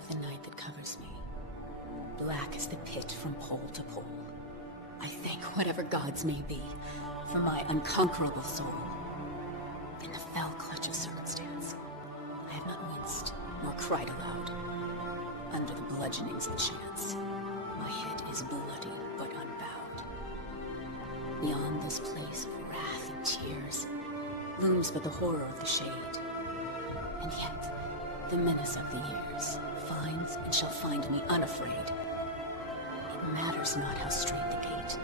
of the night that covers me. Black as the pit from pole to pole. I thank whatever gods may be for my unconquerable soul. In the fell clutch of circumstance, I have not winced nor cried aloud. Under the bludgeonings of chance, my head is bloody but unbowed. Beyond this place of wrath and tears looms but the horror of the shade. And yet, the menace of the years finds and shall find me unafraid. It matters not how straight the gate,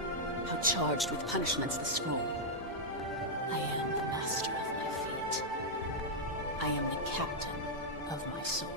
how charged with punishments the scroll. I am the master of my fate. I am the captain of my soul.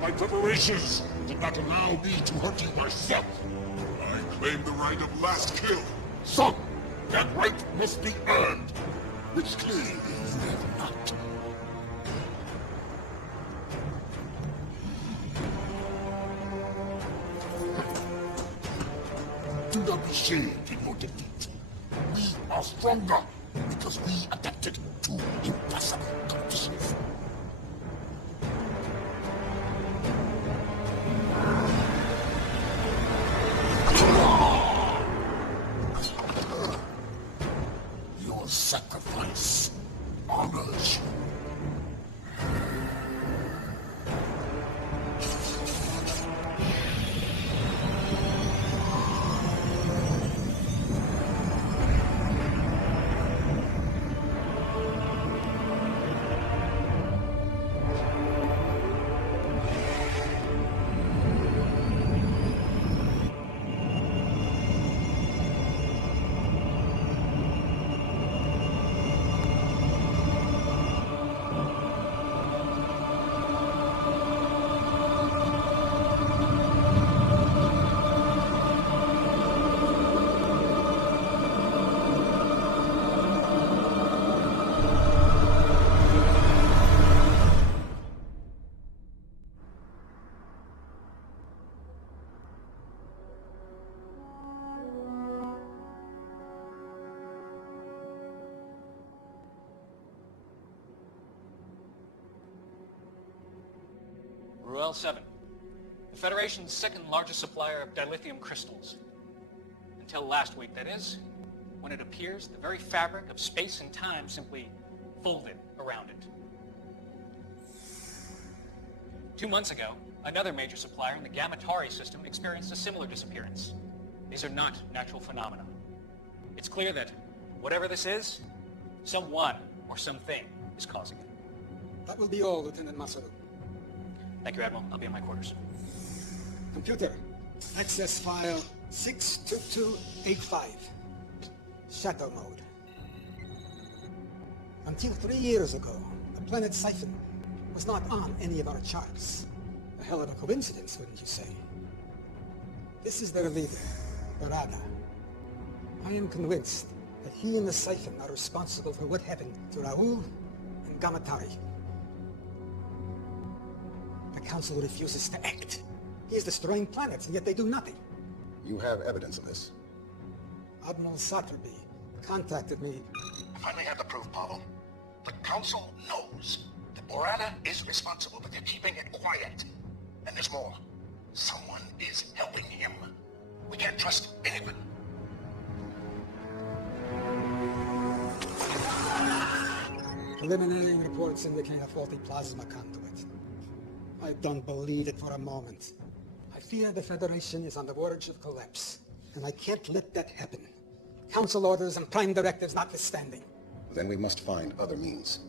My preparations did not allow me to hunt you myself. I claim the right of last kill. So, that right must be earned, which clearly you have not. Do not be shamed in your defeat. We are stronger because we adapted to impossible conditions. Sacrifice honors you. Ruel 7, the Federation's second largest supplier of dilithium crystals. Until last week, that is, when it appears the very fabric of space and time simply folded around it. 2 months ago, another major supplier in the Gamatari system experienced a similar disappearance. These are not natural phenomena. It's clear that whatever this is, someone or something is causing it. That will be all, Lieutenant Masaru. Thank you, Admiral. I'll be in my quarters. Computer, access file 62285. Shadow mode. Until 3 years ago, the planet Siphon was not on any of our charts. A hell of a coincidence, wouldn't you say? This is their leader, Barada. I am convinced that he and the Siphon are responsible for what happened to Raoul and Gamatari. The Council refuses to act. He is destroying planets, and yet they do nothing. You have evidence of this? Admiral Saturby contacted me. If I may have the proof, Pavel. The Council knows that Borada is responsible, but they're keeping it quiet. And there's more. Someone is helping him. We can't trust anyone. Preliminary reports indicate a faulty plasma conduit. I don't believe it for a moment. I fear the Federation is on the verge of collapse, and I can't let that happen. Council orders and Prime directives notwithstanding. Then we must find other means.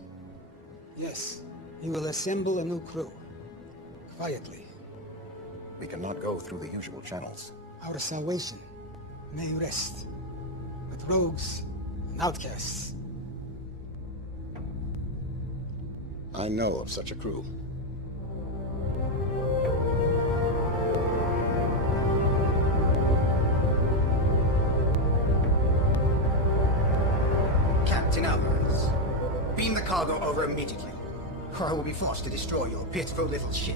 Yes, you will assemble a new crew. Quietly. We cannot go through the usual channels. Our salvation may rest with rogues and outcasts. I know of such a crew. Captain Almirante, beam the cargo over immediately, or I will be forced to destroy your pitiful little ship.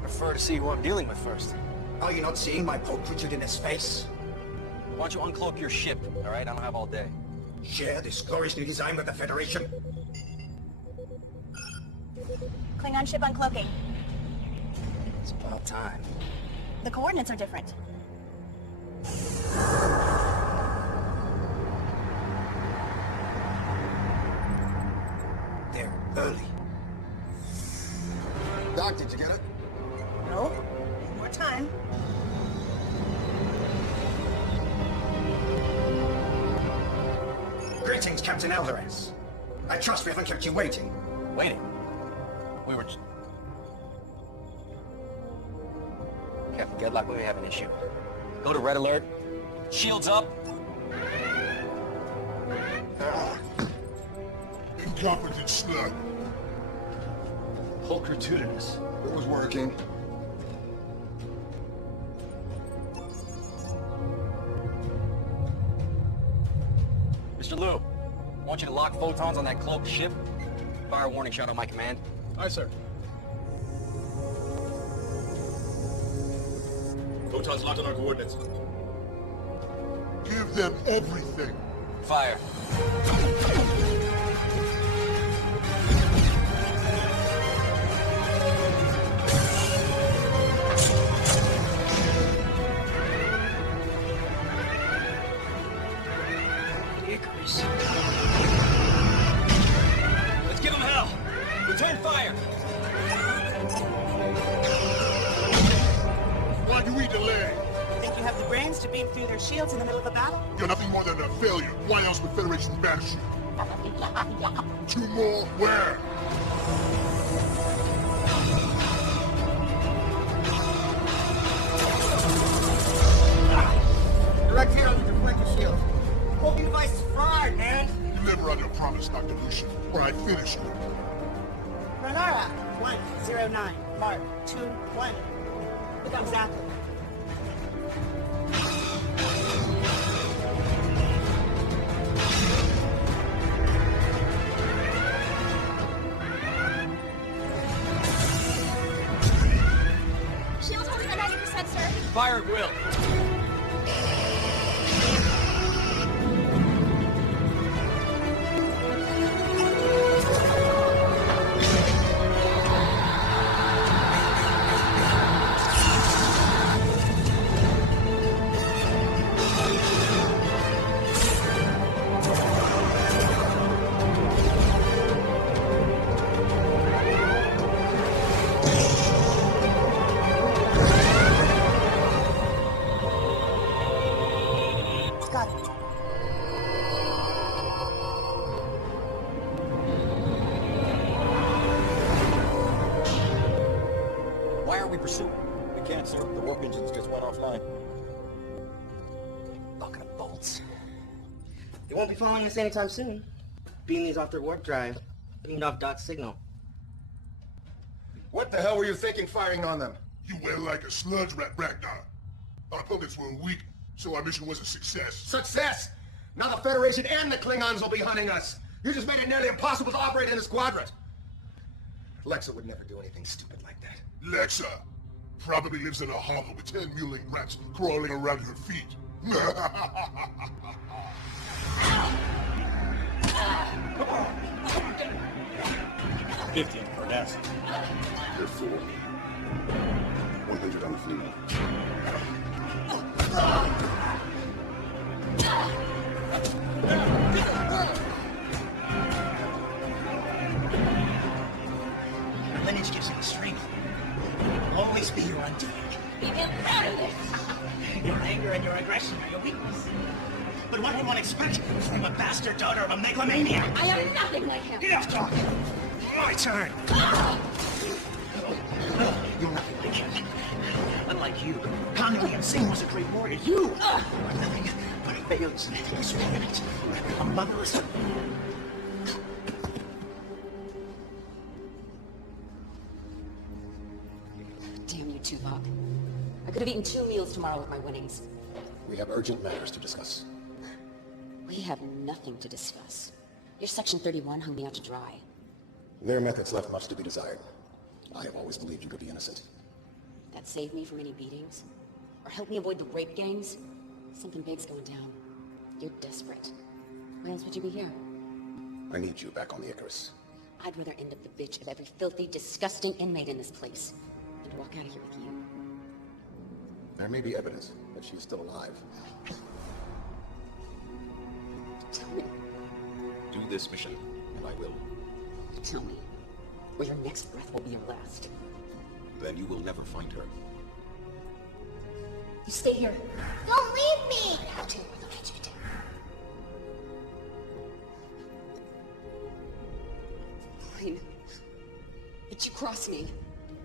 Prefer to see who I'm dealing with first. Are you not seeing my pulchritudinous face? Why don't you uncloak your ship, all right? I don't have all day. Share this glorious new design with the Federation? Klingon ship uncloaking. It's about time. The coordinates are different. They're early. Doc, did you get it? No. More time. Greetings, Captain Alvarez. I trust we haven't kept you waiting. Waiting. We were... Captain Gedlock, we have an issue. Go to red alert. Shields up. Incompetent slug. Pulchritudinous. It was working. Mr. Liu, I want you to lock photons on that cloaked ship. Fire a warning shot on my command. Aye, sir. Photons locked on our coordinates. Give them everything. Fire. Icarus. Let's give them hell. Return fire. Why do we delay? Think you have the brains to beam through their shields in the middle of a battle? You're nothing more than a failure. Why else would Federation banish you? 2 more? Where? Direct hit on the deflector shield. Whole device is fried, man. Deliver on your promise, Dr. Lucian, or I finish you. Renara, 109, Mark 220. Exactly. Shield holding at 90%, sir. Fire at will. Got it. Why are we pursuing? We can't, sir. The warp engines just went offline. Fucking bolts. They won't be following us anytime soon. Beam these off their warp drive. Beamed off Doc's signal. What the hell were you thinking firing on them? You went like a sludge rat, Ragnar. Our opponents were weak, so our mission was a success. Success! Now the Federation and the Klingons will be hunting us. You just made it nearly impossible to operate in this quadrant. Lexxa would never do anything stupid like that. Lexxa probably lives in a hollow with 10 mewling rats crawling around her feet. 50 on Cardassian. They're 4. 100 on the fleet. which gives him strength. He'll always be your undoing. You get out of this! Your anger and your aggression are your weakness. But what would one expect from a bastard daughter of a megalomaniac? I am nothing like him! Enough talk! My turn! You're nothing like him. Unlike you, Lexxa Singh was a great warrior. You are nothing but a failed experiment. A motherless... Damn you, Tuvok. I could have eaten 2 meals tomorrow with my winnings. We have urgent matters to discuss. We have nothing to discuss. Your Section 31 hung me out to dry. Their methods left much to be desired. I have always believed you could be innocent. That saved me from any beatings? Or helped me avoid the rape gangs? Something big's going down. You're desperate. Why else would you be here? I need you back on the Icarus. I'd rather end up the bitch of every filthy, disgusting inmate in this place than walk out of here with you. There may be evidence that she's still alive. Tell me. Do this mission, and I will. Tell me. Or your next breath will be your last. Then you will never find her. You stay here. Don't leave me! I'll tell you where they'll get you to. Fine. But you cross me.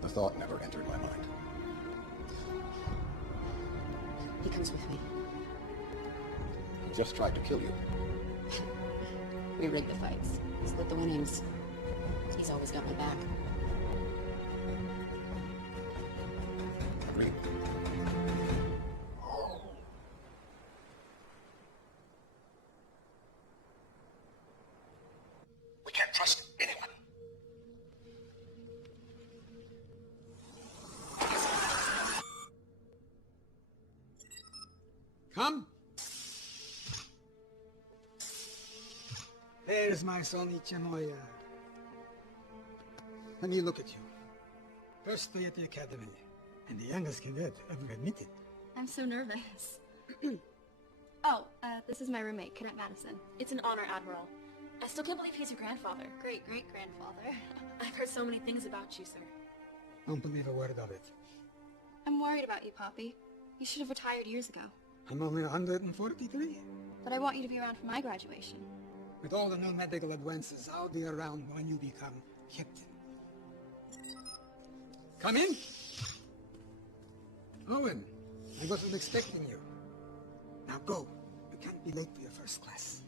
The thought never entered my mind. He comes with me. He just tried to kill you. We rigged the fights. Split the winnings. He's always got my back. Agreed. We can't trust anyone. Come. There's my Sony Chamoya. Let me look at you. First day at the academy, and the youngest cadet ever admitted. I'm so nervous. This is my roommate, Cadet Madison. It's an honor, Admiral. I still can't believe he's your grandfather. Great-great-grandfather. I've heard so many things about you, sir. Don't believe a word of it. I'm worried about you, Poppy. You should have retired years ago. I'm only 143. But I want you to be around for my graduation. With all the new medical advances, I'll be around when you become captain. Come in. Owen, I wasn't expecting you. Now go. You can't be late for your first class.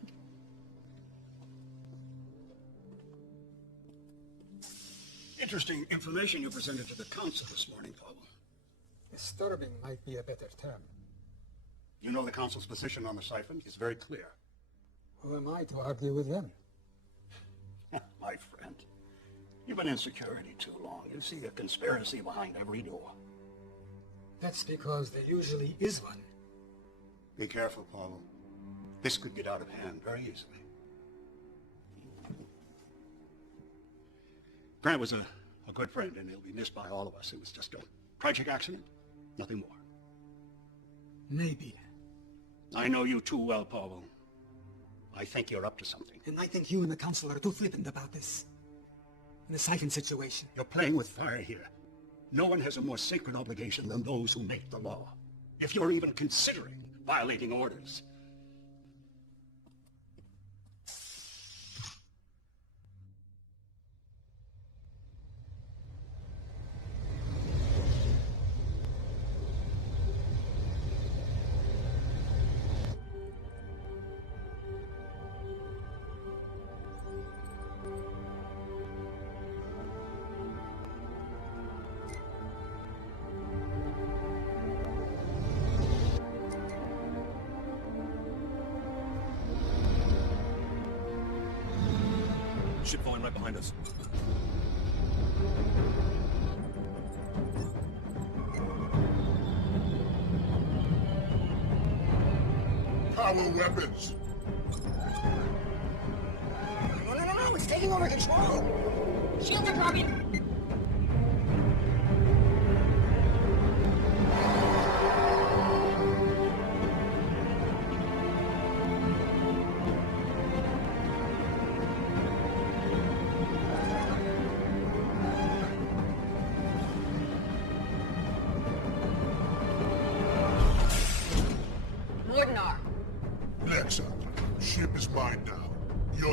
Interesting information you presented to the council this morning, Pavel. Disturbing might be a better term. You know the council's position on the siphon is very clear. Who am I to argue with them? My friend, you've been in security too long. You see a conspiracy behind every door. That's because there usually is one. Be careful, Pavel. This could get out of hand very easily. Grant was a good friend, and he'll be missed by all of us. It was just a tragic accident, nothing more. Maybe. I know you too well, Pavel. I think you're up to something. And I think you and the council are too flippant about this. In the siphon situation. You're playing with fire here. No one has a more sacred obligation than those who make the law. If you're even considering violating orders, Ship falling right behind us. Power weapons! No, it's taking over control! Shields are dropping!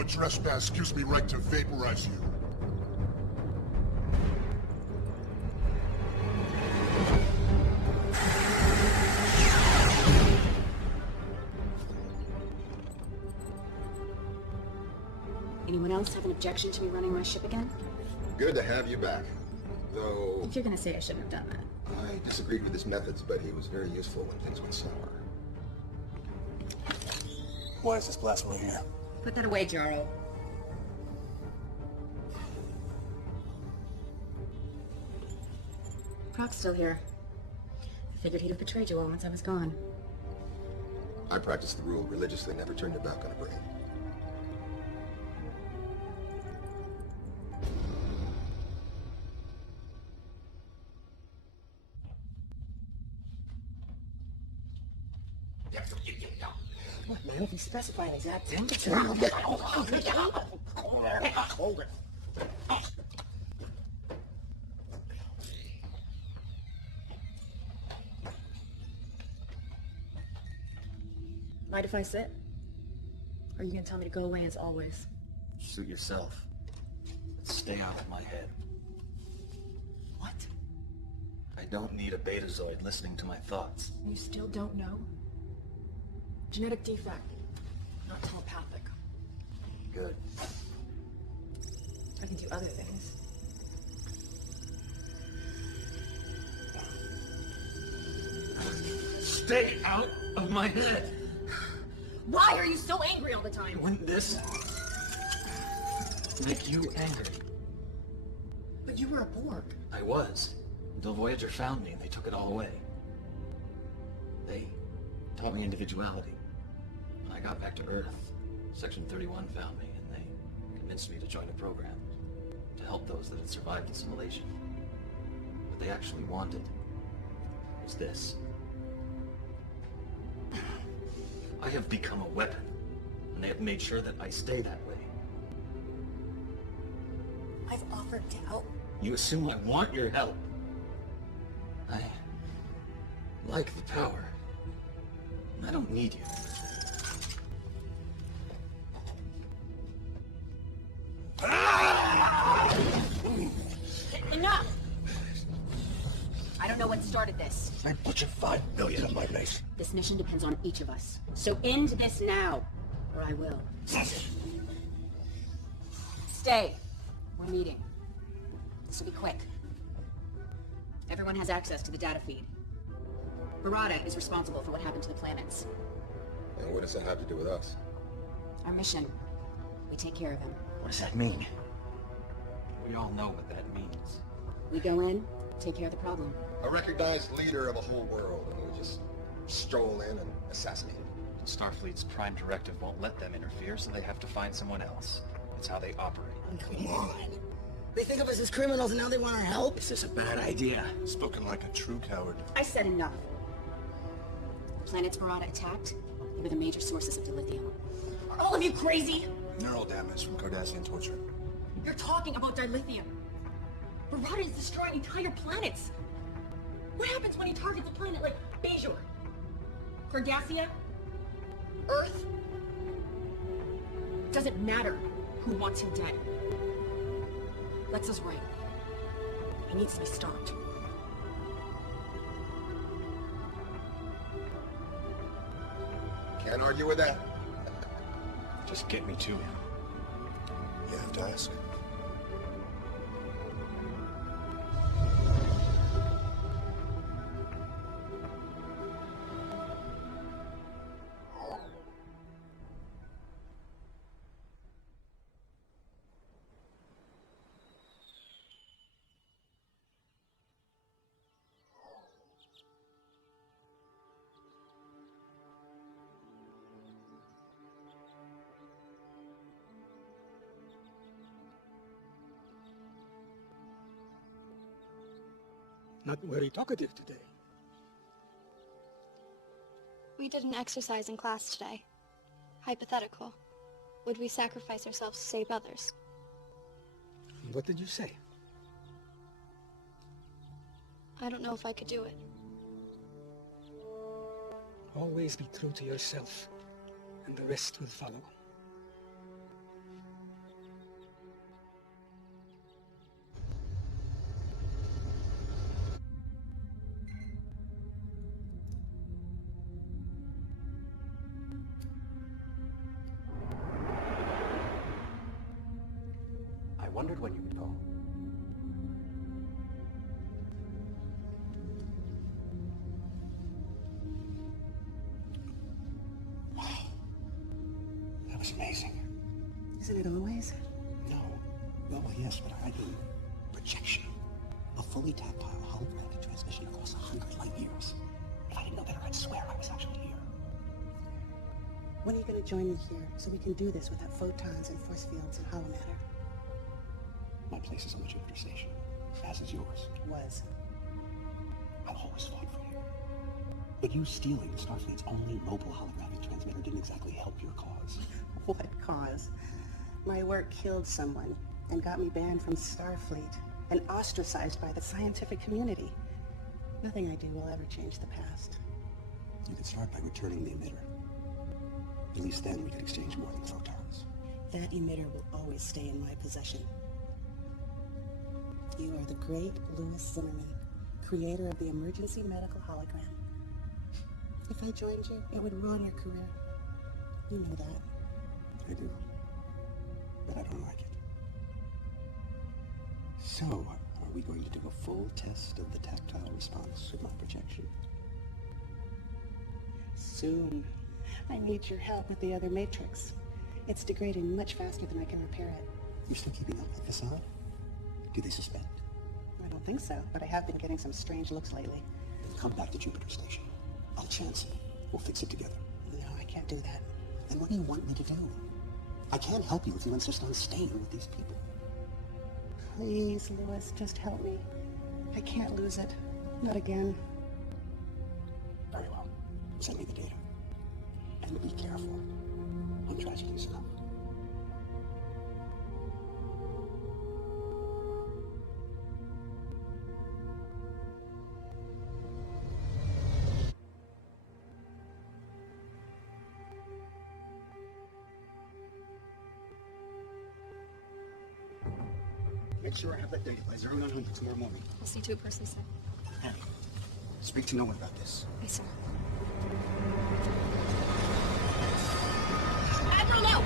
trespass gives me right to vaporize you. Anyone else have an objection to me running my ship again? Good to have you back. Though... If you're gonna say I shouldn't have done that. I disagreed with his methods, but he was very useful when things went sour. Why is this blasphemy here? Put that away, Jarl. Proc's still here. I figured he'd have betrayed you all once I was gone. I practiced the rule religiously, never turned your back on a brave. What, man? If you specify an exact temperature... Hold it. Mind if I sit? Or are you gonna tell me to go away as always? Suit yourself. But stay out of my head. What? I don't need a betazoid listening to my thoughts. You still don't know? Genetic defect, not telepathic. Good. I can do other things. Stay out of my head! Why are you so angry all the time? Wouldn't this make you angry? But you were a Borg. I was, until Voyager found me and they took it all away. They taught me individuality. When I got back to Earth, Section 31 found me and they convinced me to join a program to help those that had survived assimilation. What they actually wanted was this. I have become a weapon, and they have made sure that I stay that way. I've offered to help. You assume I want your help. I like the power. I don't need you. Enough! I don't know what started this. I butchered 5 billion of my race. This mission depends on each of us. So end this now, or I will. Stay. We're meeting. This will be quick. Everyone has access to the data feed. Barada is responsible for what happened to the planets. And what does that have to do with us? Our mission. We take care of him. What does that mean? We all know what that means. We go in, take care of the problem. A recognized leader of a whole world, and we just stroll in and assassinate him. Starfleet's prime directive won't let them interfere, so they have to find someone else. It's how they operate. Come on. They think of us as criminals and now they want our help? Is this a bad idea? Spoken like a true coward. I said enough. The planets Barada attacked, they were the major sources of dilithium. Are all of you crazy? Neural damage from Cardassian torture. You're talking about dilithium. Barada is destroying entire planets. What happens when you target a planet like Bajor? Cardassia? Earth? Doesn't matter who wants him dead. Lexxa's right. He needs to be stopped. Can't argue with that. Just get me to him. You have to ask. Not very talkative today. We did an exercise in class today. Hypothetical. Would we sacrifice ourselves to save others? What did you say? I don't know if I could do it. Always be true to yourself, and the rest will follow. wondered when you would call. Wow. That was amazing. Isn't it always? No. Well, yes, but I mean projection. A fully tactile holographic transmission across 100 light years. If I didn't know better, I'd swear I was actually here. When are you going to join me here so we can do this without photons and force fields and hollow matter? My place is on the Jupiter station, as is yours. Was. I always fought for you. But you stealing Starfleet's only mobile holographic transmitter didn't exactly help your cause. What cause? My work killed someone and got me banned from Starfleet and ostracized by the scientific community. Nothing I do will ever change the past. You could start by returning the emitter. At least then we could exchange more than photons. That emitter will always stay in my possession. You are the great Louis Zimmerman, creator of the emergency medical hologram. If I joined you, it would ruin your career. You know that. I do. But I don't like it. So, are we going to do a full test of the tactile response of my projection? Soon. I need your help with the other matrix. It's degrading much faster than I can repair it. You're still keeping up that facade? Do they suspect? I don't think so, but I have been getting some strange looks lately. Then come back to Jupiter Station. I'll chance it. We'll fix it together. No, I can't do that. Then what do you want me to do? I can't help you if you insist on staying with these people. Please, Louis, just help me. I can't lose it. Not again. Very well. Send me the data. And be careful. One tragedy's enough. Make sure I have that data by 0900 tomorrow morning. I'll see to it personally, sir. Harry, speak to no one about this. Yes, sir. Admiral, no!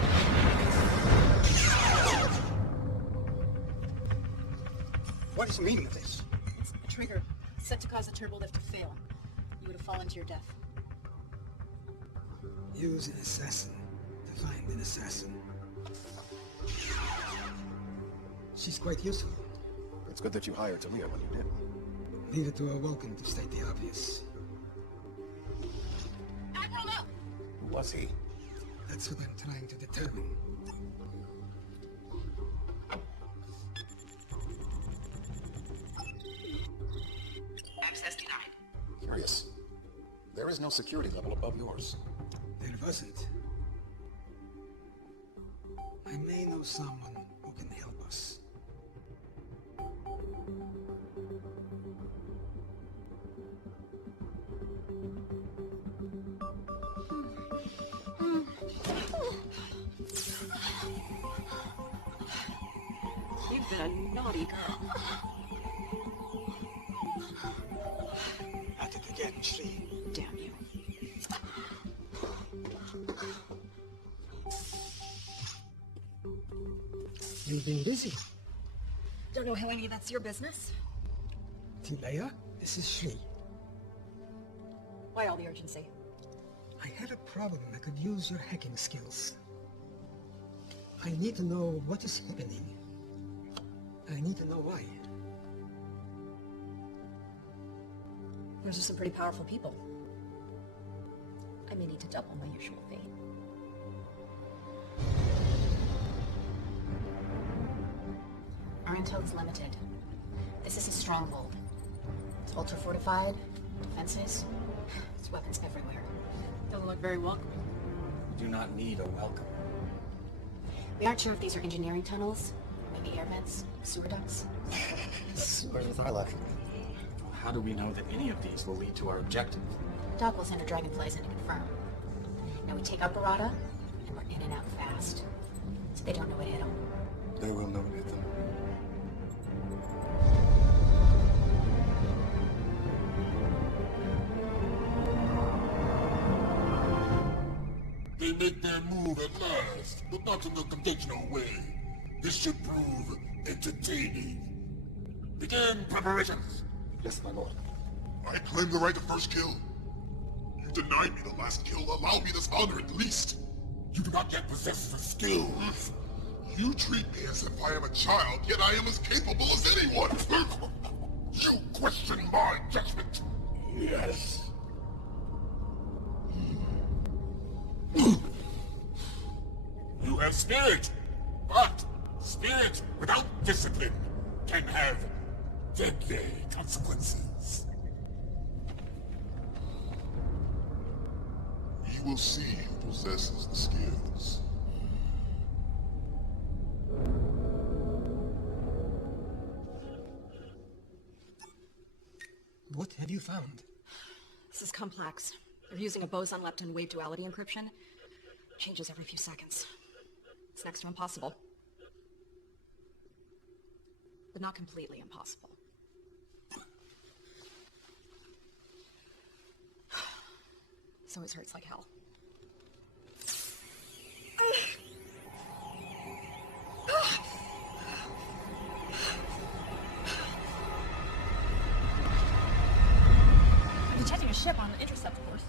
What is the meaning of this? It's a trigger set to cause the turbo lift to fail. You would have fallen to your death. Use an assassin to find an assassin. She's quite useful. It's good that you hired Talia when you did. Leave it to her Vulcan to state the obvious. Admiral, no! Who was he? That's what I'm trying to determine. Access denied. Curious. There is no security level above yours. There wasn't. I may know someone who can help us. You've been a naughty girl. At it again, Shri. Damn you. You've been busy. Don't know how any of that's your business. Leia, this is Shri. Why all the urgency? I had a problem that could use your hacking skills. I need to know what is happening. I need to know why. Those are some pretty powerful people. I may need to double my usual fee. Our intel is limited. This is a stronghold. It's ultra-fortified, defenses, there's weapons everywhere. Doesn't look very welcoming. We do not need a welcome. We aren't sure if these are engineering tunnels, maybe air vents, sewer ducts. Sewers with our luck. How do we know that any of these will lead to our objective? Doc will send her dragonflies in to confirm. Now we take out Barada, and we're in and out fast. So they don't know what hit them. They will know it hit them. They make their move at last, but not in the conventional way. This should prove entertaining. Begin preparations. Yes, my lord. I claim the right of first kill. You denied me the last kill. Allow me this honor at least. You do not yet possess the skills. You treat me as if I am a child, yet I am as capable as anyone. You question my judgment. Yes. You have spirit, but spirit without discipline can have deadly consequences. You will see who possesses the skills. What have you found? This is complex. They're using a boson-lepton wave duality encryption. Changes every few seconds. It's next to impossible. But not completely impossible. This always hurts like hell. Detecting a ship on the intercept course.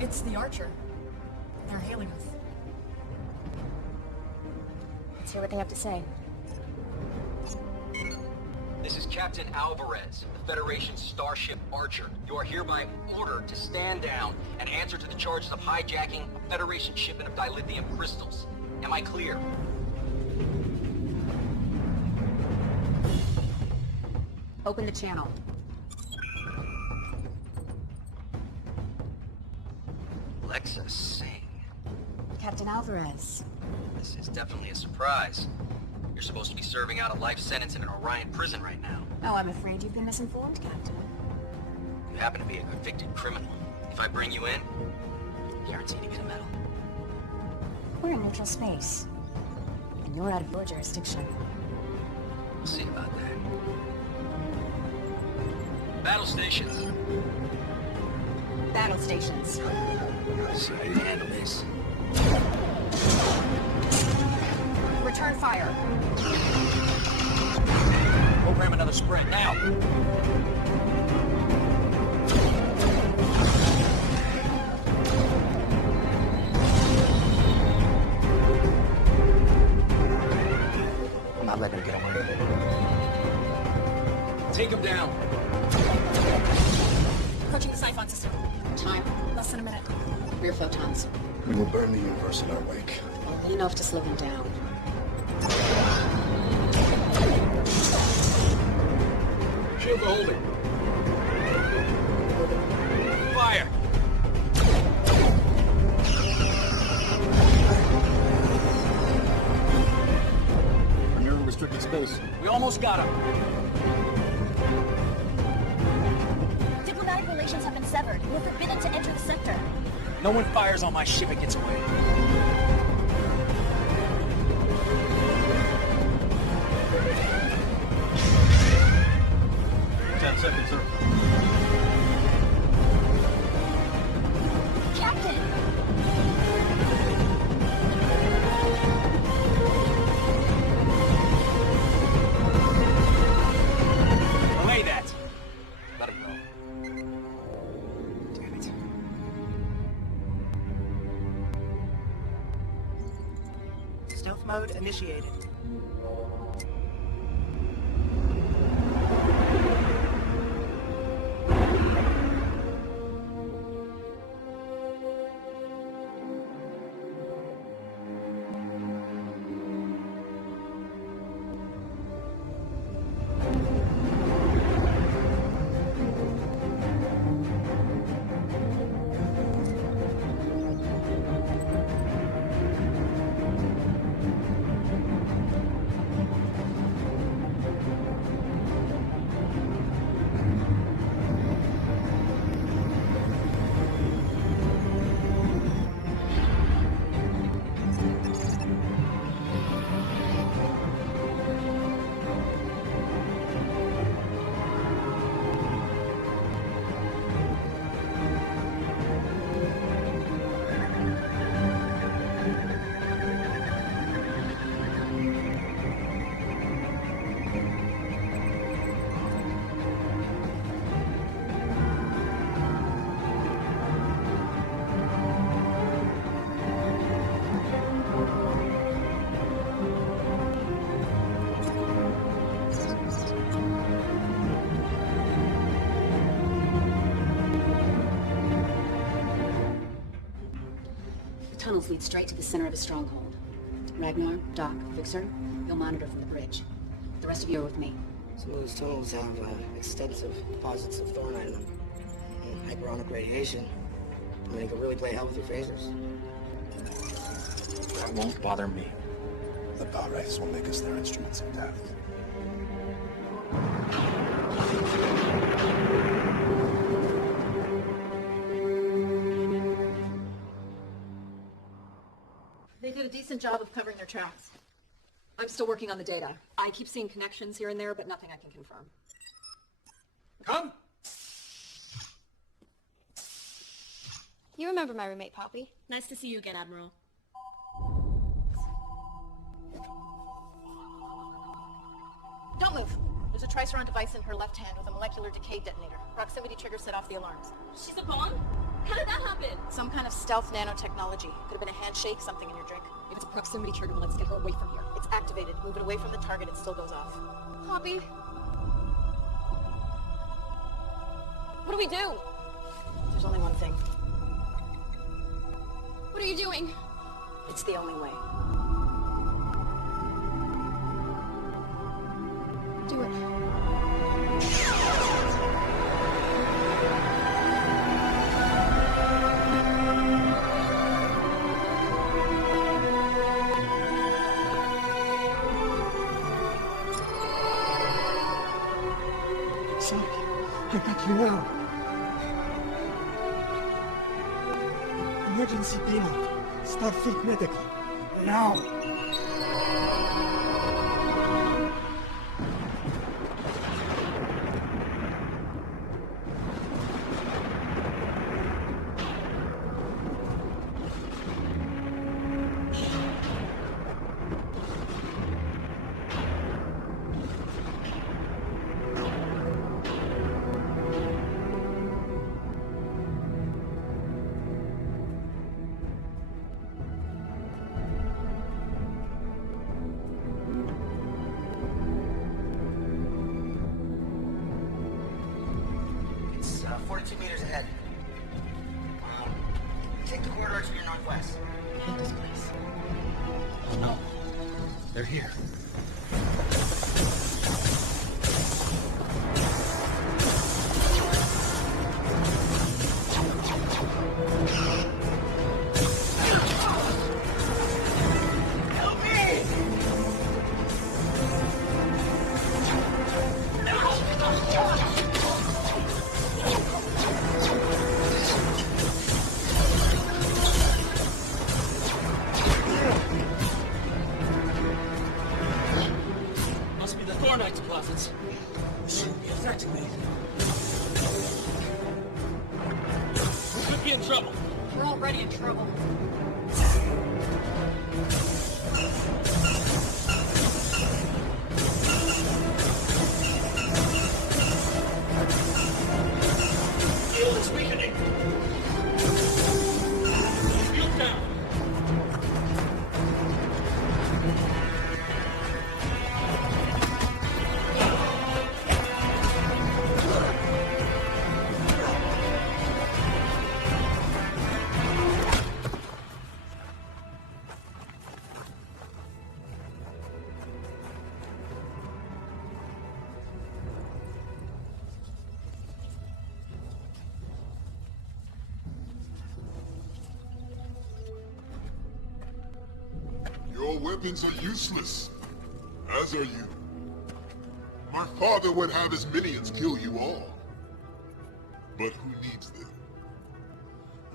It's the Archer. They're hailing us. Let's hear what they have to say. This is Captain Alvarez, the Federation's starship Archer. You are hereby ordered to stand down and answer to the charges of hijacking a Federation shipment of dilithium crystals. Am I clear? Open the channel. Lexxa Singh. Captain Alvarez. This is definitely a surprise. You're supposed to be serving out a life sentence in an Orion prison right now. Oh, I'm afraid you've been misinformed, Captain. You happen to be a convicted criminal. If I bring you in, guaranteed to get a medal. We're in neutral space. And you're out of your jurisdiction. We'll see about that. Battle stations. Battle stations. So how do you handle this? Return fire. Program another spring, now! I'm not letting him get away. Take him down. Approaching the siphon system. Time. Less than a minute. Rear photons. We will burn the universe in our wake. Only enough to slow them down. Shield holding. Fire! We're near restricted space. We almost got him. Diplomatic relations have been severed. We're forbidden to enter the sector. No one fires on my ship, it gets away. 10 seconds, sir. Captain! Away that! Let him go. Damn it. Stealth mode initiated. tunnels lead straight to the center of the stronghold. Ragnar, Doc, Fixer, you'll monitor from the bridge. The rest of you are with me. Some of those tunnels have extensive deposits of thornite in them. And hyperonic radiation. I mean, you could really play hell with your phasers. That won't bother me. The Barres will make us their instruments of death. They did a decent job of covering their tracks. I'm still working on the data. I keep seeing connections here and there, but nothing I can confirm. Come! You remember my roommate, Poppy? Nice to see you again, Admiral. Don't move! There's a Triceron device in her left hand with a molecular decay detonator. Proximity trigger set off the alarms. She's a bomb? How did that happen? Some kind of stealth nanotechnology. Could have been a handshake, something in your drink. If it's a proximity trigger, let's get her away from here. It's activated. Move it away from the target, it still goes off. Poppy? What do we do? There's only one thing. What are you doing? It's the only way. Do it. Sorry, I got you now. Emergency payload. Starfleet Medical. Now! It's 42 meters ahead. Take the corridor to your northwest. I hate this place. Oh no. They're here. Must be the Thornite deposits. Shouldn't be affecting me. We could be in trouble. We're already in trouble. Field is weakening. Field down. Your weapons are useless, as are you. My father would have his minions kill you all. But who needs them?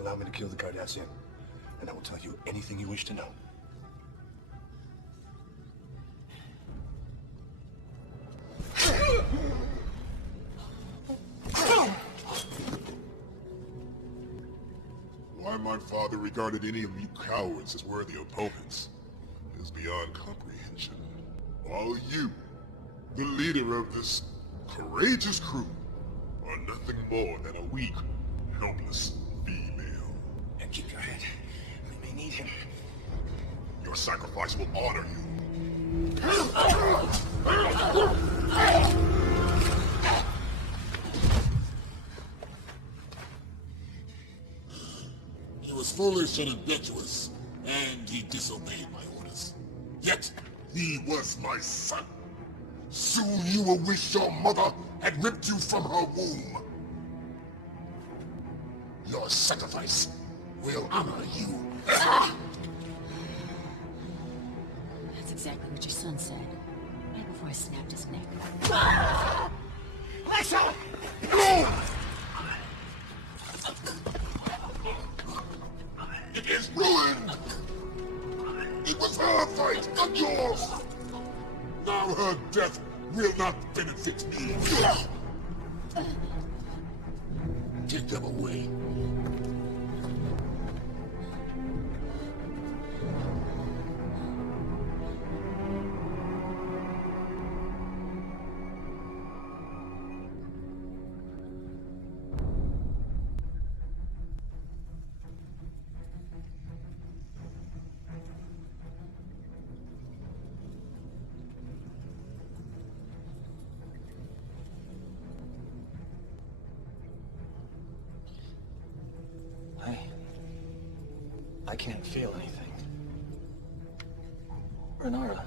Allow me to kill the Cardassian, and I will tell you anything you wish to know. Why my father regarded any of you cowards as worthy opponents is beyond comprehension. While you, the leader of this courageous crew, are nothing more than a weak, helpless female. And keep your head. We may need him. Your sacrifice will honor you. He was foolish and impetuous. disobeyed my orders. Yet, he was my son. Soon you will wish your mother had ripped you from her womb. Your sacrifice will honor you. That's exactly what your son said, right before I snapped his neck. Lexxa! No! It is ruined! It was her fight, not yours! Now her death will not benefit me. Take them away. I can't feel anything. Renara,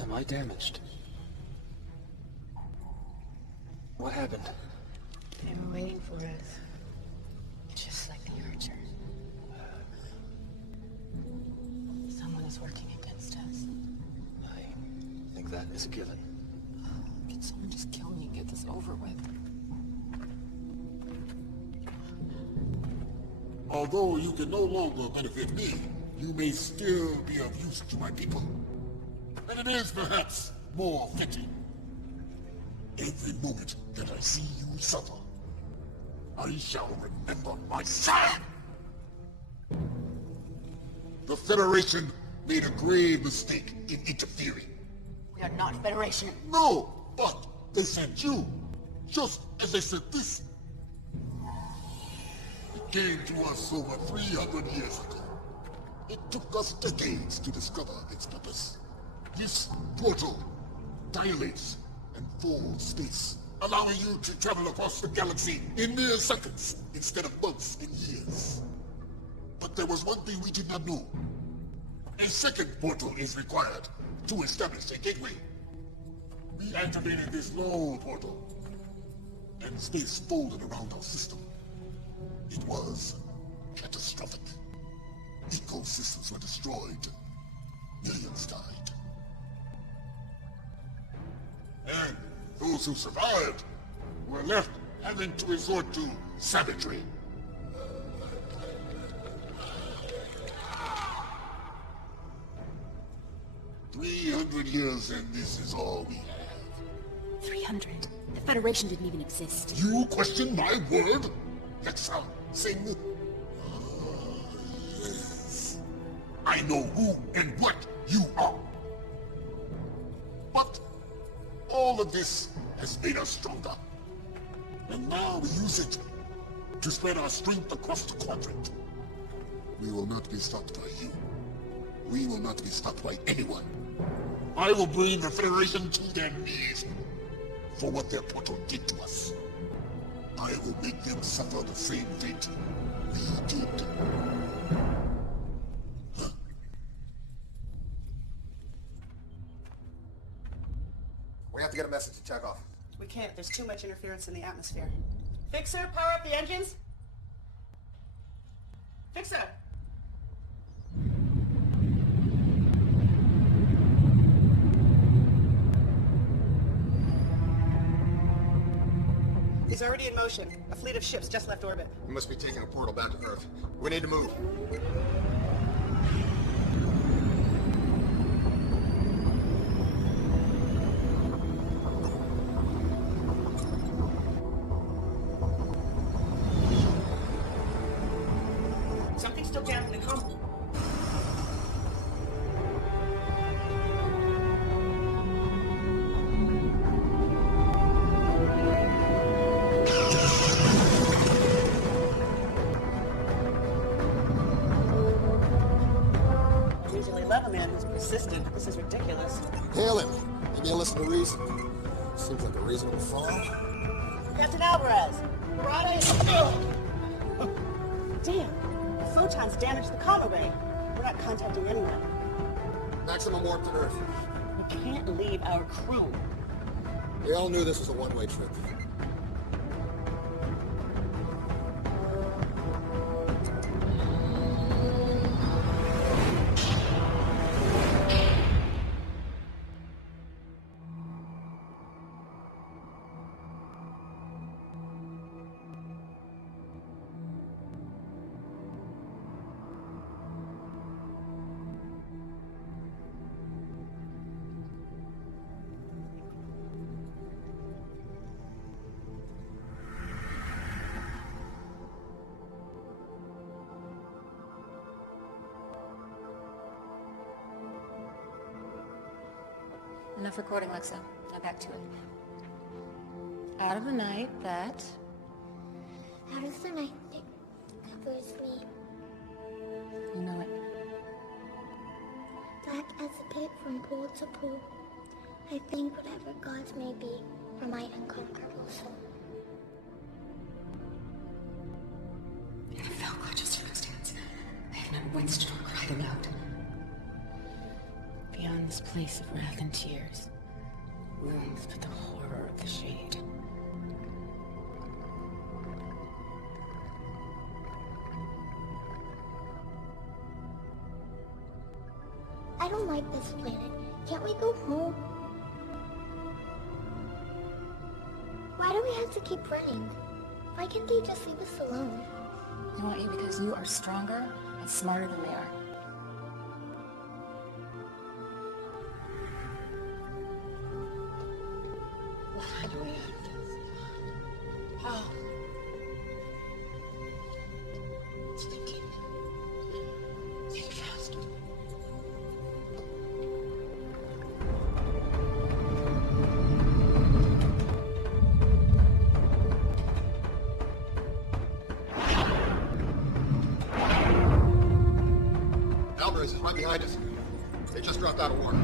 am I damaged? What happened? They were waiting for us. Just like the Archer. Someone is working against us. I think that is a given. Can someone just kill me and get this over with? Although you can no longer benefit me, you may still be of use to my people. And it is perhaps more fitting. Every moment that I see you suffer, I shall remember my son! The Federation made a grave mistake in interfering. We are not Federation. No, but they sent you, just as they sent this. It came to us over 300 years ago. It took us decades to discover its purpose. This portal dilates and fills space, allowing you to travel across the galaxy in mere seconds instead of months and years. But there was one thing we did not know. A second portal is required to establish a gateway. We activated this lone portal, and space folded around our system. It was catastrophic. Ecosystems were destroyed. Millions died. And those who survived were left having to resort to savagery. "300 years and this is all we have." 300? The Federation didn't even exist. You question my word? Lexxa Singh? Yes. I know who and what you are. But all of this has made us stronger. And now we use it to spread our strength across the quadrant. We will not be stopped by you. We will not be stopped by anyone. I will bring the Federation to their knees for what their portal did to us. I will make them suffer the same fate we did. We have to get a message to Chekov. We can't. There's too much interference in the atmosphere. Fixer, power up the engines. Fixer! He's already in motion. A fleet of ships just left orbit. We must be taking a portal back to Earth. We need to move. Something's still jammed in the comm. This is ridiculous. Hail him. Maybe he'll listen to reason. Seems like a reasonable fall. Captain Alvarez! Frota Estelar! Damn! The photons damaged the comm array. We're not contacting anyone. Maximum warp to Earth. We can't leave our crew. We all knew this was a one-way trip. Enough recording, Lexxa. Now back to it. Out of the night that... Out of the night that covers me. You know it. Black as a pit from pole to pole. I thank whatever gods may be for my unconquerable soul. In a fell clutch of circumstance, I have not winced nor cried aloud. Beyond this place of wrath and tears, wounds but the horror of the shade. I don't like this planet. Can't we go home? Why do we have to keep running? Why can't they just leave us alone? They want you because you are stronger and smarter than they are. How do I out of this? How? Thinking. Think fast. Alvarez is right behind us. They just dropped out of warp.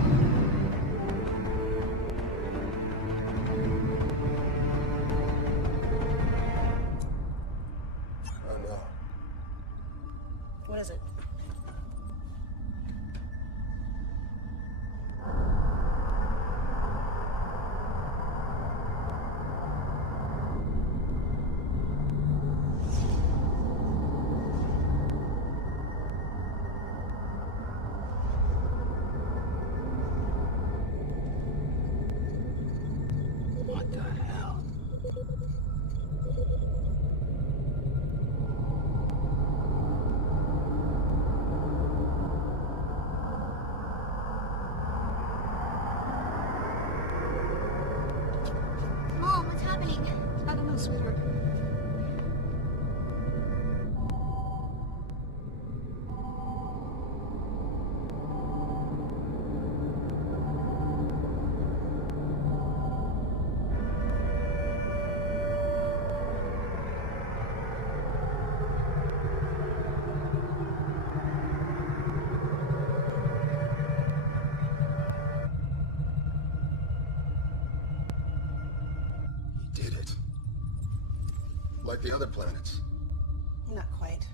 What is it? What the hell? Mom, what's happening? I don't know, sweetheart. He did it. Like the other planets. Not quite.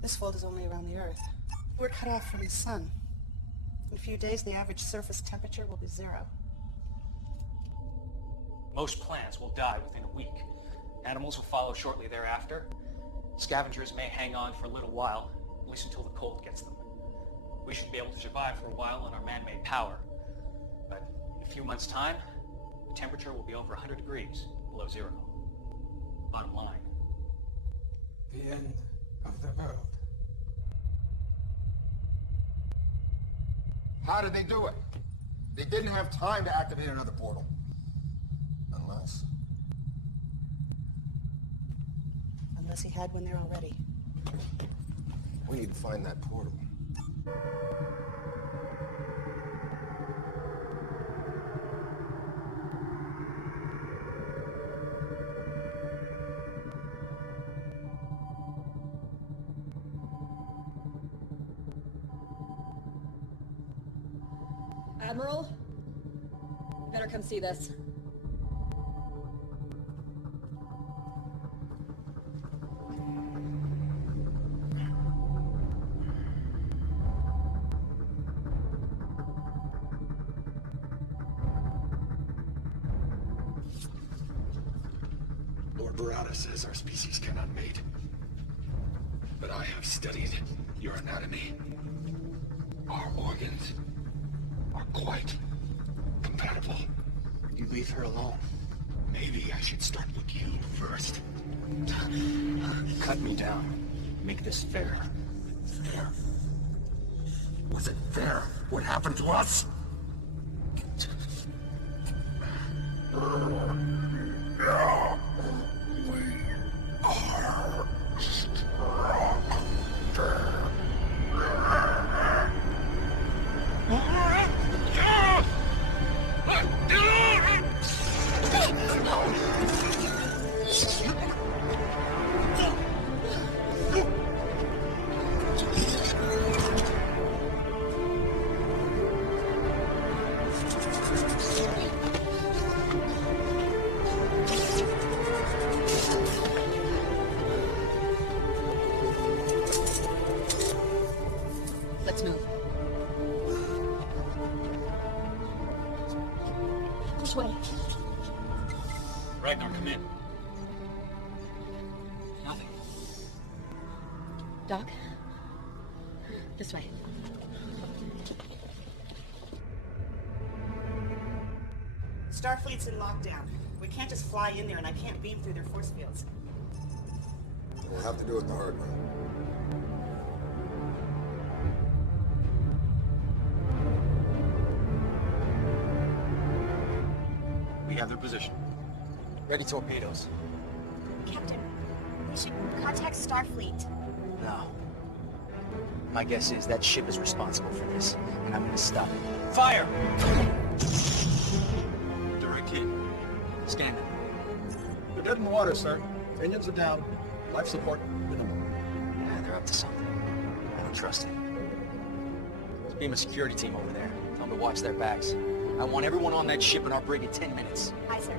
This fold is only around the Earth. We're cut off from the sun. In a few days, the average surface temperature will be 0. Most plants will die within a week. Animals will follow shortly thereafter. Scavengers may hang on for a little while, at least until the cold gets them. We should be able to survive for a while on our man-made power. But in a few months' time, the temperature will be over 100 degrees below 0. Bottom line. The end of the world. How did they do it? They didn't have time to activate another portal. Unless he had one there already. We need to find that portal. Admiral? Better come see this. Barada says our species cannot mate. But I have studied your anatomy. Our organs are quite compatible. You leave her alone. Maybe I should start with you first. Cut me down. Make this fair. Fair? Was it fair what happened to us? Let's move. This way. Ragnar, come in. Nothing. Doc? This way. Starfleet's in lockdown. We can't just fly in there, and I can't beam through their force fields. We'll have to do it the hard way. We have their position. Ready torpedoes. Captain, we should contact Starfleet. No. My guess is that ship is responsible for this, and I'm gonna stop it. Fire! Direct hit. Scan them. They're dead in the water, sir. Engines are down. Life support minimal. Yeah, they're up to something. I don't trust it. Beam a security team over there. Tell them to watch their backs. I want everyone on that ship in our brig in 10 minutes. Aye, sir.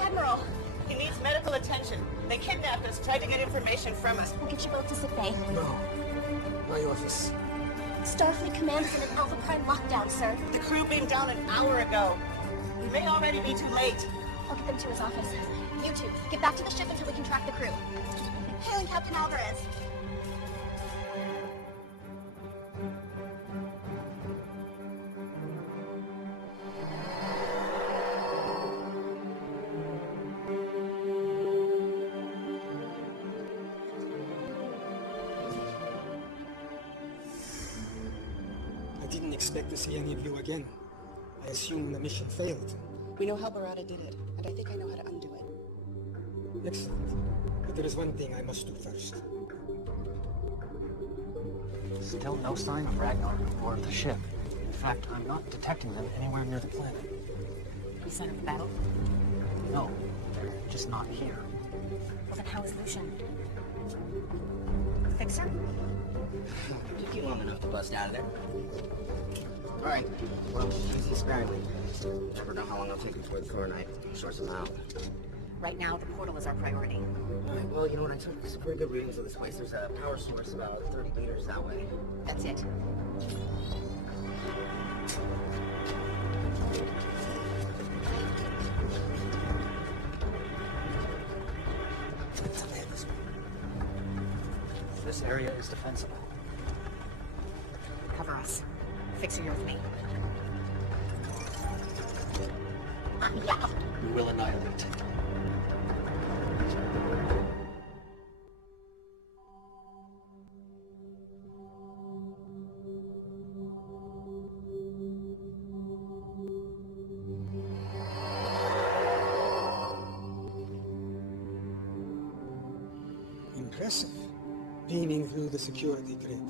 Admiral, he needs medical attention. They kidnapped us, tried to get information from us. We'll get you both to sick bay. No. My office. Starfleet Command is in an Alpha Prime lockdown, sir. The crew beamed down an hour ago. We may already be too late. I'll get them to his office. You two, get back to the ship until we can track the crew. Hailing Captain Alvarez. I didn't expect to see any of you again. I assumed the mission failed. We know how Barada did it, and I think I know how to undo it. Excellent. But there is one thing I must do first. Still no sign of Ragnar aboard the ship. In fact, I'm not detecting them anywhere near the planet. The center of the battle? No, they're just not here. Well, then how is Lucian? Fixer? Took you long enough to bust out of there. Alright, well, use these sparingly. Never know how long it'll take before the Coronite sorts them out. Right now, the portal is our priority. Alright, well, you know what, I took some pretty good readings of this place. There's a power source about 30 meters that way. That's it. This area is defensible. Cover us. Fixer, you're with me. Yeah. We will annihilate. Impressive. Beaming through the security grid.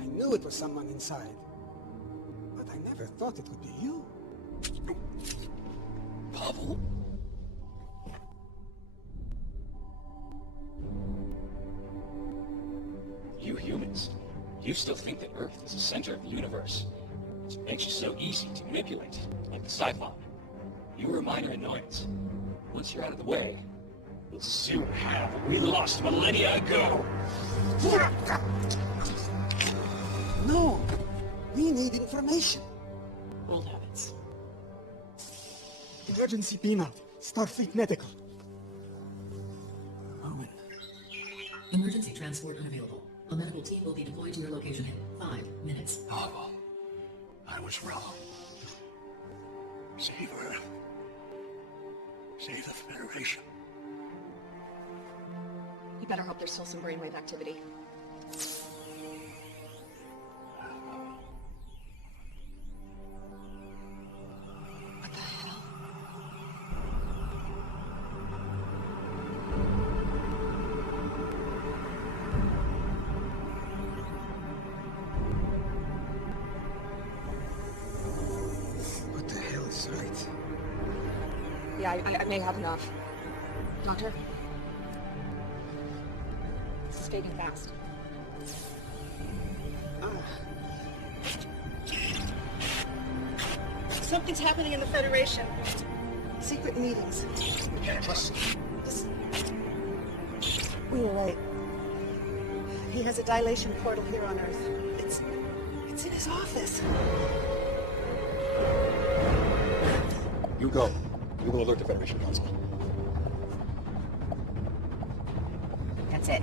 I knew it was someone inside. But I never thought it would be you. Pavel? You humans, you still think that Earth is the center of the universe. It makes you so easy to manipulate, like the Cyclone. You were a minor annoyance. Once you're out of the way, we'll soon have what we lost millennia ago. No! We need information. Old habits. Emergency beam out. Starfleet medical. Owen. Emergency transport unavailable. A medical team will be deployed to your location in 5 minutes. Pavel, I was wrong. Save Earth. Save the Federation. You better hope there's still some brainwave activity. What the hell? What the hell is right? Yeah, I may have enough. Doctor? This is fading fast. Something's happening in the Federation. Secret meetings. We were right. He has a dilation portal here on Earth. It's in his office. You go. We will alert the Federation Council. That's it.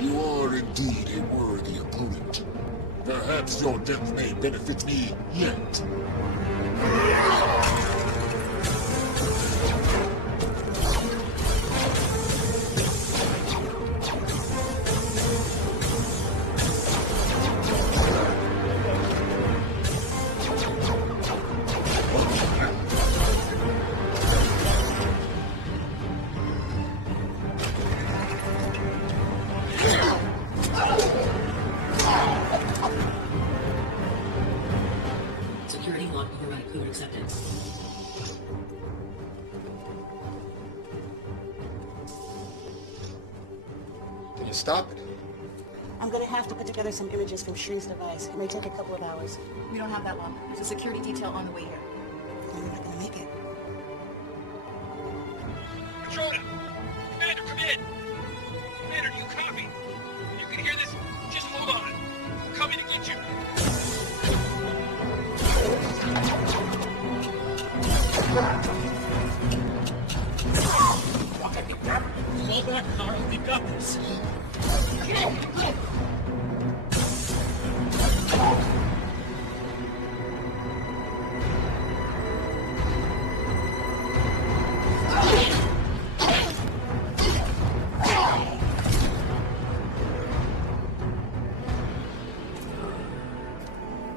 You are indeed a worthy opponent. Perhaps your death may benefit me yet. Security lock override code accepted. Can you stop it? I'm gonna have to put together some images from Shree's device. It may take a couple of hours. We don't have that long. There's a security detail on the way here. I'm not gonna make it. Jordan! Commander, come in! Commander, do you copy? You can hear this? Just hold on. I'm coming to get you. Fall back, Carl. We've got this.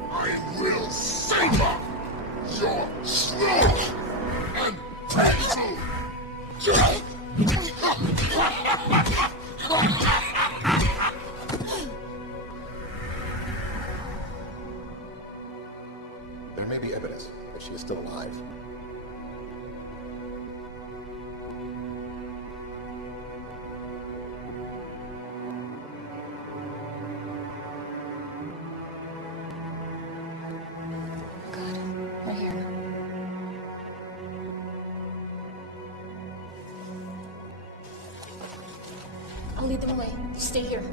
I will savor your slow and painful death! There may be evidence that she is still alive. We're here. I'll lead them away. You stay here.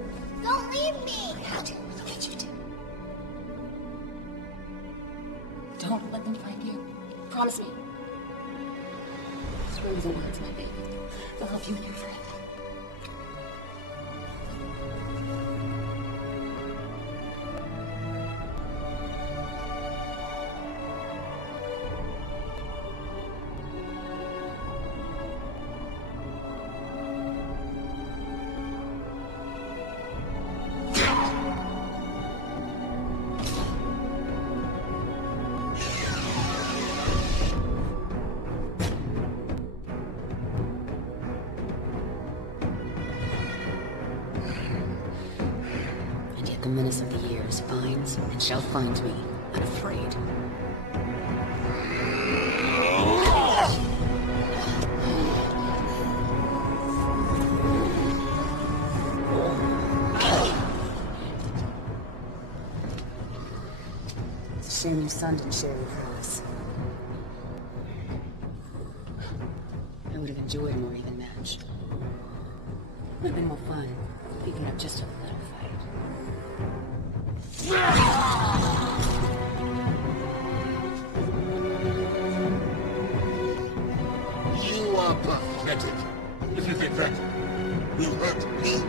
Don't leave me! Look at you two. Don't let them find you. Promise me. Swear to the words, my baby. They'll help you and your friend. The menace of the years finds and shall find me unafraid. Shame your son didn't share your promise. I would have enjoyed a more even match. Would have been more fun if you could have just a little fight. You are pathetic. If you think that will hurt me.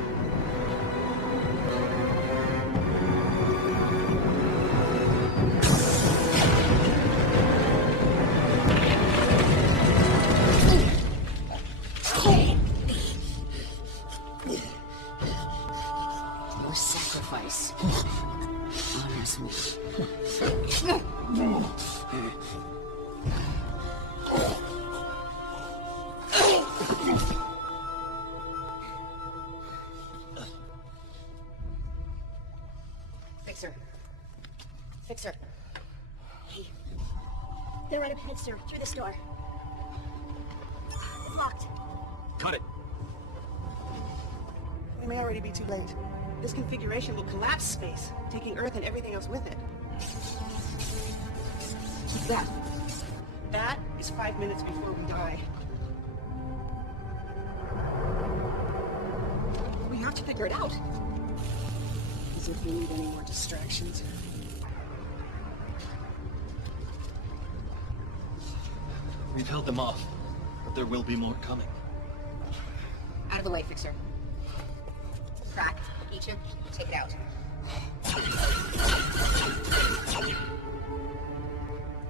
Your sacrifice honors me. Fixer. Fixer. Hey. They're right up ahead, sir. Through this door. It's locked. Cut it. We may already be too late. This configuration will collapse space, taking Earth and everything else with it. What's that? That is 5 minutes before we die. We have to figure it out. As if we need any more distractions. We've held them off, but there will be more coming. Out of the way, Fixer. Crack, eat you, take it out.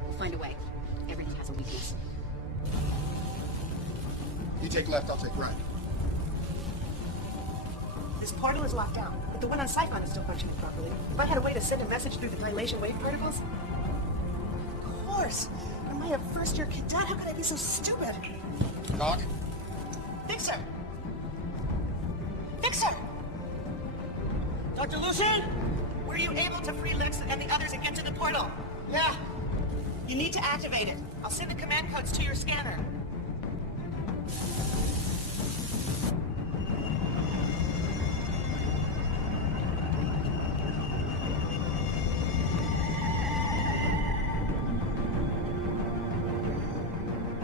We'll find a way. Everything has a weakness. You take left, I'll take right. This portal is locked down, but the one on Siphon is still functioning properly. If I had a way to send a message through the dilation wave particles... Of course! Am I a first-year cadet? How could I be so stupid? Doc? Fixer! Fixer! Dr. Lucien? Were you able to free Lexxa and the others and get to the portal? Yeah. You need to activate it. I'll send the command codes to your scanner.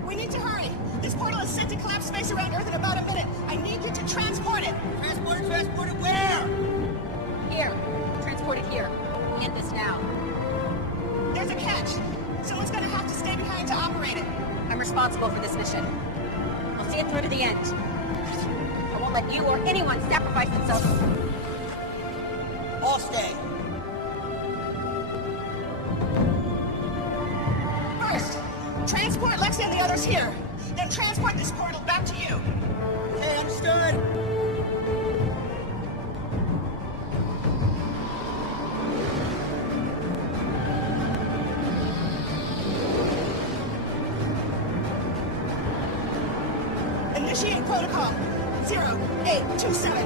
We need to hurry. This portal is set to collapse space around Earth in about a minute. I need you to transport it. Transport it where? Here. Transport it here. End this now. There's a catch. Someone's gonna have to stay behind to operate it. I'm responsible for this mission. I'll see it through to the end. I won't let you or anyone sacrifice themselves. All stay. First, transport Lexxa and the others here. Then transport this portal back to you. Okay, understood. Initiate protocol 0827.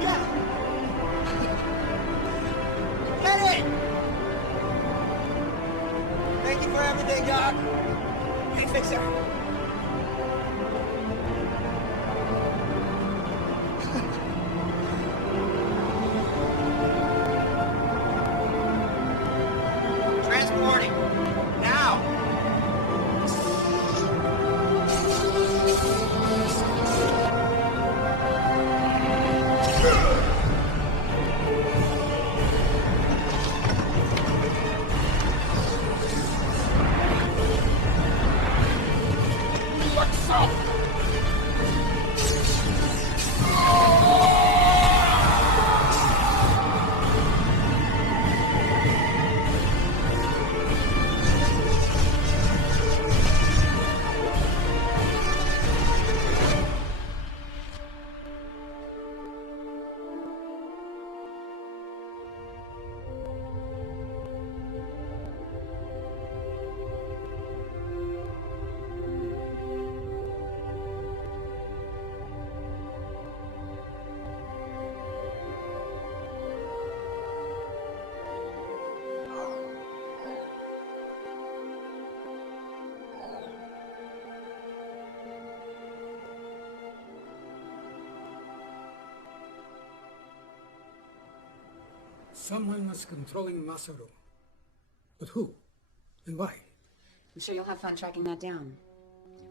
Yeah. Get it! Thank you for everything, Doc. Hey, Fixer. Transporting. Now. Someone was controlling Masaru. But who? And why? I'm sure you'll have fun tracking that down.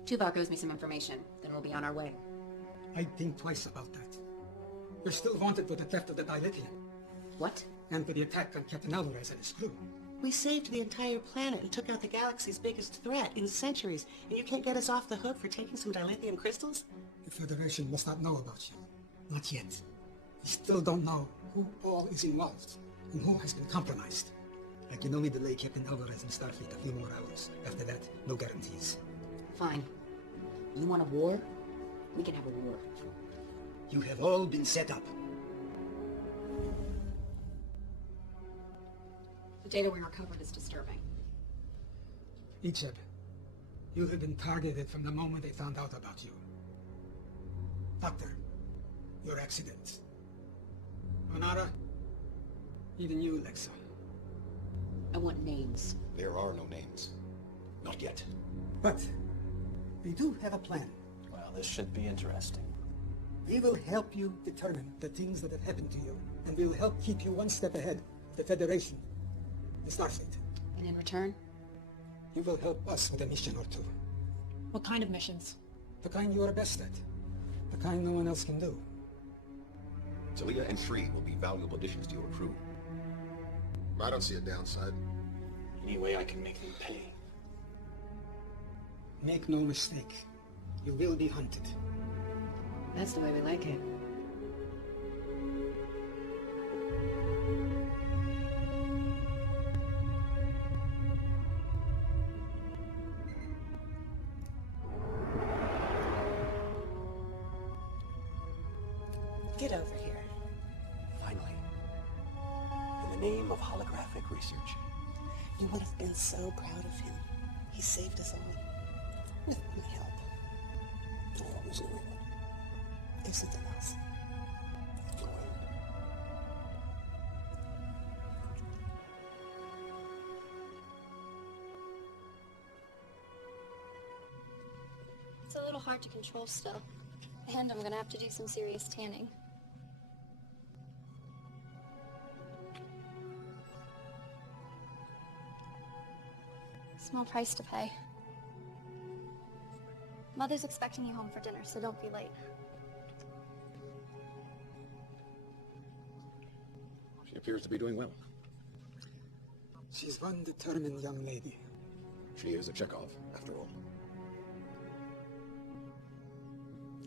Tuvok owes me some information, then we'll be on our way. I'd think twice about that. You're still wanted for the theft of the dilithium. What? And for the attack on Captain Alvarez and his crew. We saved the entire planet and took out the galaxy's biggest threat in centuries, and you can't get us off the hook for taking some dilithium crystals? The Federation must not know about you. Not yet. We still don't know who all is involved and who has been compromised. I can only delay Captain Alvarez and Starfleet a few more hours. After that, no guarantees. Fine. You want a war? We can have a war. You have all been set up. The data we recovered is disturbing. Icheb, you have been targeted from the moment they found out about you. Doctor, your accident. Onara, even you, Lexxa. I want names. There are no names. Not yet. But we do have a plan. Well, this should be interesting. We will help you determine the things that have happened to you, and we will help keep you one step ahead of the Federation, the Starfleet. And in return? You will help us with a mission or two. What kind of missions? The kind you are best at. The kind no one else can do. Talia and Sri will be valuable additions to your crew. I don't see a downside. Any way I can make them pay. Make no mistake. You will be hunted. That's the way we like it. Get over here. Finally. In the name of holographic research. You would have been so proud of him. He saved us all. With my help. I always knew he would. There's something else. Go ahead. It's a little hard to control still. And I'm gonna have to do some serious tanning. Small price to pay. Mother's expecting you home for dinner, so don't be late. She appears to be doing well. She's one determined young lady. She is a Chekov, after all.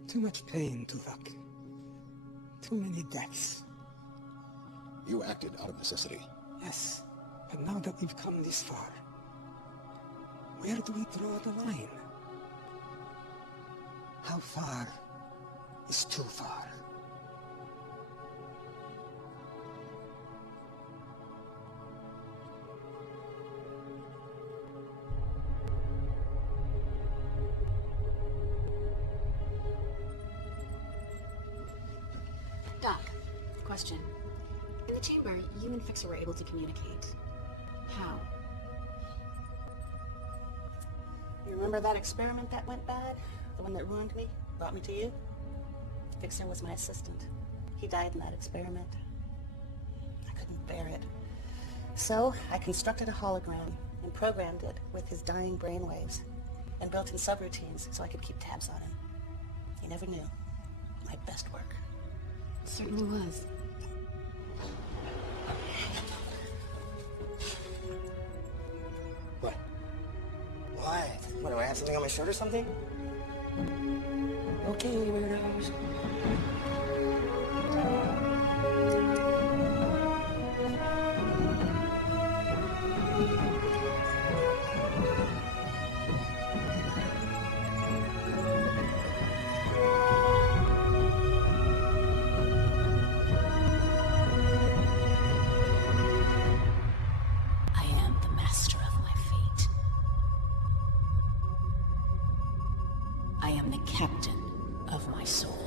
Too much pain, Tuvok. Too many deaths. You acted out of necessity. Yes, but now that we've come this far, where do we draw the line? How far is too far? Doc, question. In the chamber, you and Fixer were able to communicate. How? You remember that experiment that went bad? The one that ruined me? Brought me to you? Fixer was my assistant. He died in that experiment. I couldn't bear it. So, I constructed a hologram and programmed it with his dying brainwaves and built in subroutines so I could keep tabs on him. You never knew. My best work. It certainly was. What? Why? What, do I have something on my shirt or something? Okay, weirdos. I am the master of my fate. I am the captain of my soul.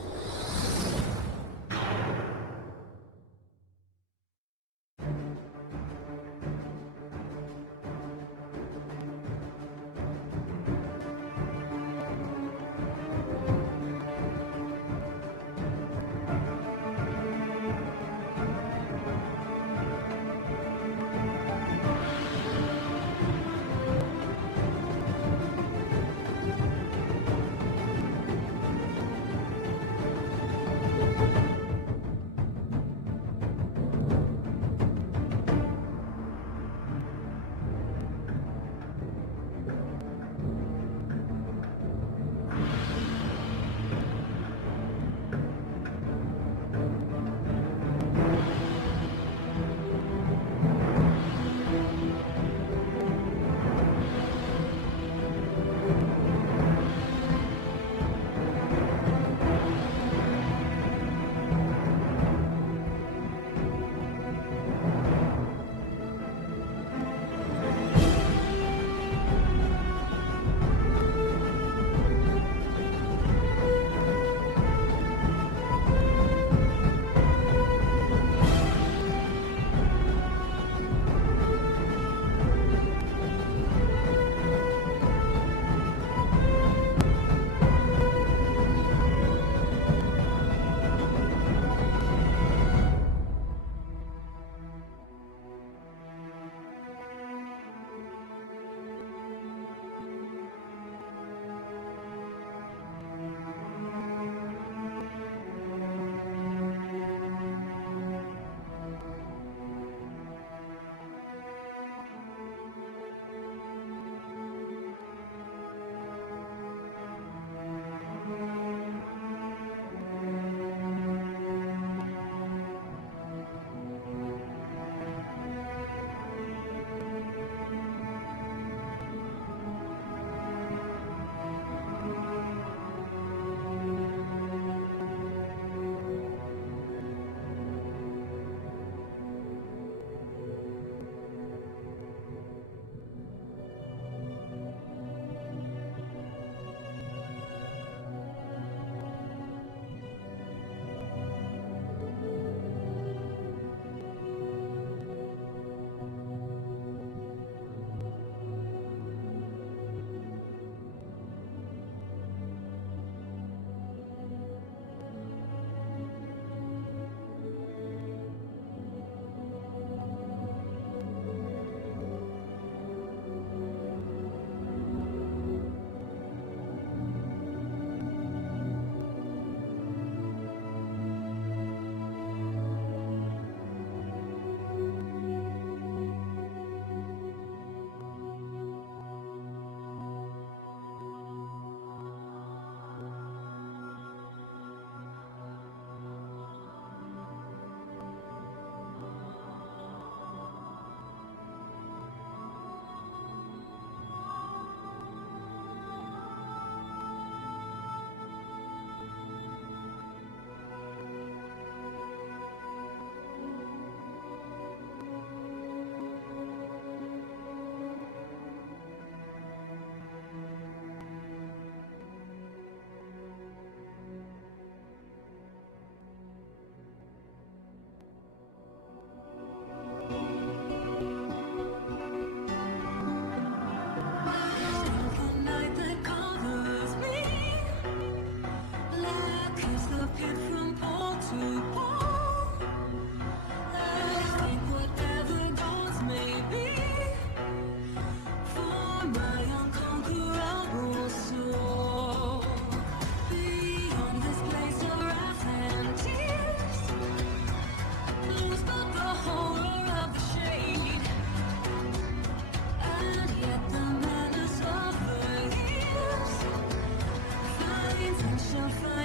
shall find.